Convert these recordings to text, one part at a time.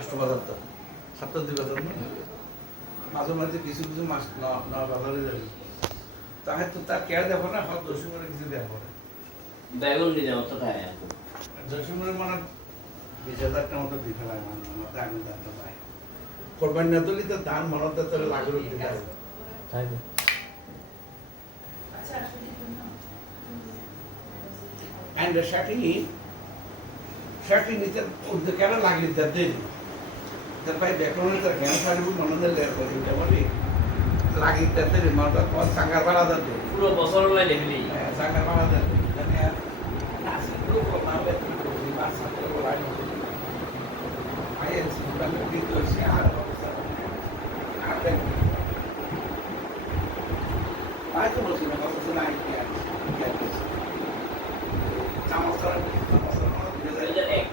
হাসপাতাল তো ছাত্র দিবাজার না মাঝে মাঝে কিছু কিছু মাস না বাজারে যাবে তাহলে তো তার কেয়ার দেবো না সব দশমীর কিছু দেওয়া পড়ে বেগুন নিয়ে যাও তো খায় দশমীর মানে 20,000 টাকা মতো দিতে হয় মানে মতো আমি দাঁড়তে পাই কোরবানি না তুলি তো দান মানত তোর লাগলো দিতে হবে and the shati নিতে উদ্যোগ কেন লাগিয়ে দিতে তার ভাই ব্যাকরণে তার জ্ঞান সারিবু মনে দিলে এটা বলি লাগিয়ে দিতে মাটা কোন সাঙ্গার ভাড়া দিতে পুরো বছর লাই দেখলি সাঙ্গার ভাড়া দিতে মানে নাসি পুরো নামে তুই মাস সাথে বলাই আইএস মানে দিতে সে আর আপনি আই তো বলছি না কত না আই কি আছে চামচরা এক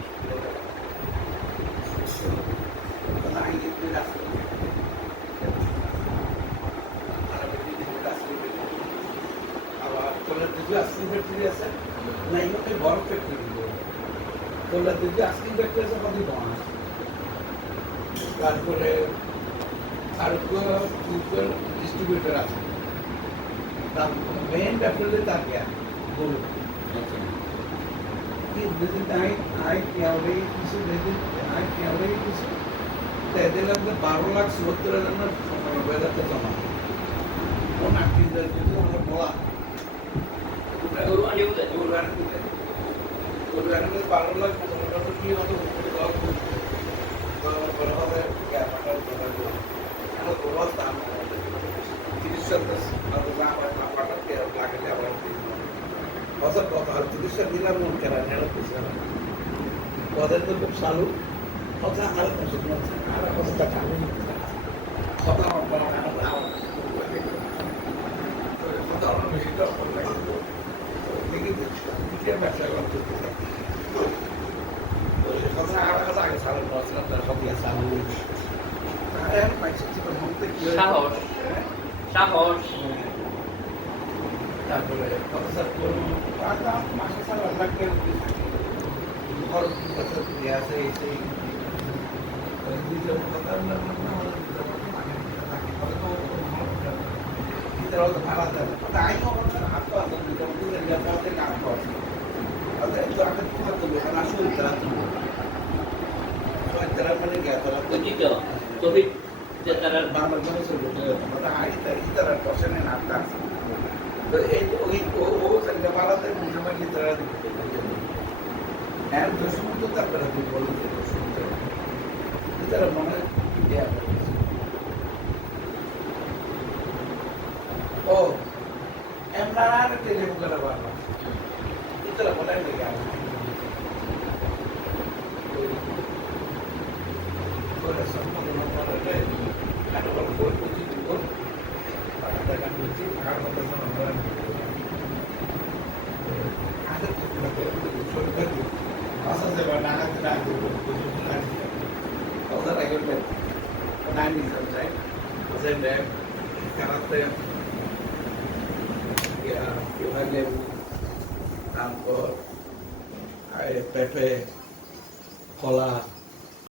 তারপরে ডিস্ট্রিবিউটর আছে তার মেন ব্যাপারে তার জ্ঞান গরু I They have the 12 lakh Sutra and whether the Sama. One active the Mola. গরু আনি উদে Good animal 12 lakh was on the key of the dog. Salu, কথা আর কিছু না আর কথা কানে কথা কথা বেশি তো দেখি কি ব্যবসা করতে কথা আর কথা আগে সারা বছর তার সব ইয়া সালু আর পাইছে তো মনতে কি সাহস সাহস তারপরে কথা স্যার কোন টাকা মাসে সারা লাগবে খরচ কথা দিয়ে আছে এই Kita mana dia? Oh, emang ada dia bukan apa? Kita lah mana dia? Kalau semua orang mana dia? Ada orang buat kunci pun, ada kan kunci, kalau kita sama orang ada kita betul masa saya nak tidak ada. Also I got that 90 right? Was in there, karate, yeah, you had them, pepe, cola,